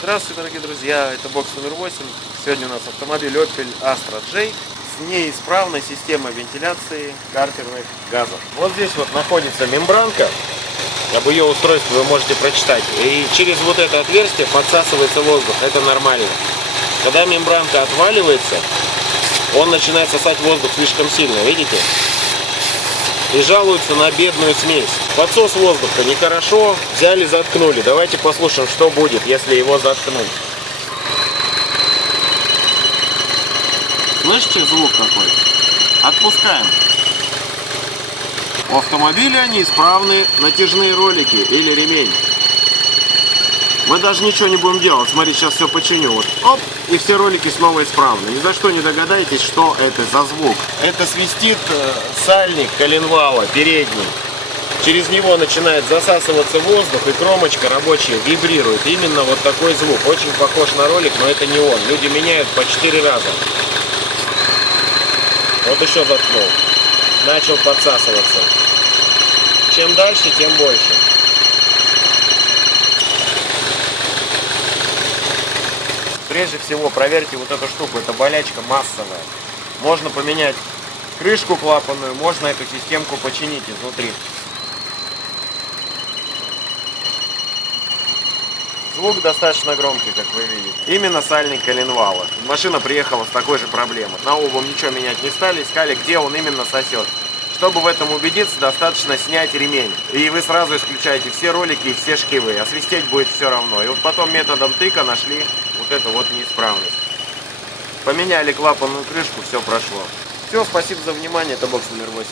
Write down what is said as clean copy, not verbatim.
Здравствуйте, дорогие друзья, это бокс номер 8. Сегодня у нас автомобиль Opel Astra J с неисправной системой вентиляции картерных газов. Вот здесь вот находится мембранка, об ее устройстве вы можете прочитать. И через вот это отверстие подсасывается воздух, это нормально. Когда мембранка отваливается, он начинает сосать воздух слишком сильно, видите? И жалуются на бедную смесь. Подсос воздуха нехорошо, взяли, заткнули. Давайте послушаем, что будет, если его заткнуть. Слышите звук какой? Отпускаем. У автомобиля неисправны натяжные ролики или ремень. Мы даже ничего не будем делать. Смотрите, сейчас все починю. Вот, оп, и все ролики снова исправны. Ни за что не догадаетесь, что это за звук. Это свистит сальник коленвала передний. Через него начинает засасываться воздух, и кромочка рабочая вибрирует. Именно вот такой звук. Очень похож на ролик, но это не он. Люди меняют по 4 раза. Вот еще заткнул. Начал подсасываться. Чем дальше, тем больше. Прежде всего проверьте вот эту штуку, это болячка массовая. Можно поменять крышку клапанную, можно эту системку починить изнутри. Звук достаточно громкий, как вы видите. Именно сальник коленвала. Машина приехала с такой же проблемой. На обум ничего менять не стали, искали, где он именно сосет. Чтобы в этом убедиться, достаточно снять ремень. И вы сразу исключаете все ролики и все шкивы. А свистеть будет все равно. И вот потом методом тыка нашли вот эту вот неисправность. Поменяли клапанную крышку, все прошло. Все, спасибо за внимание. Это бокс номер 8.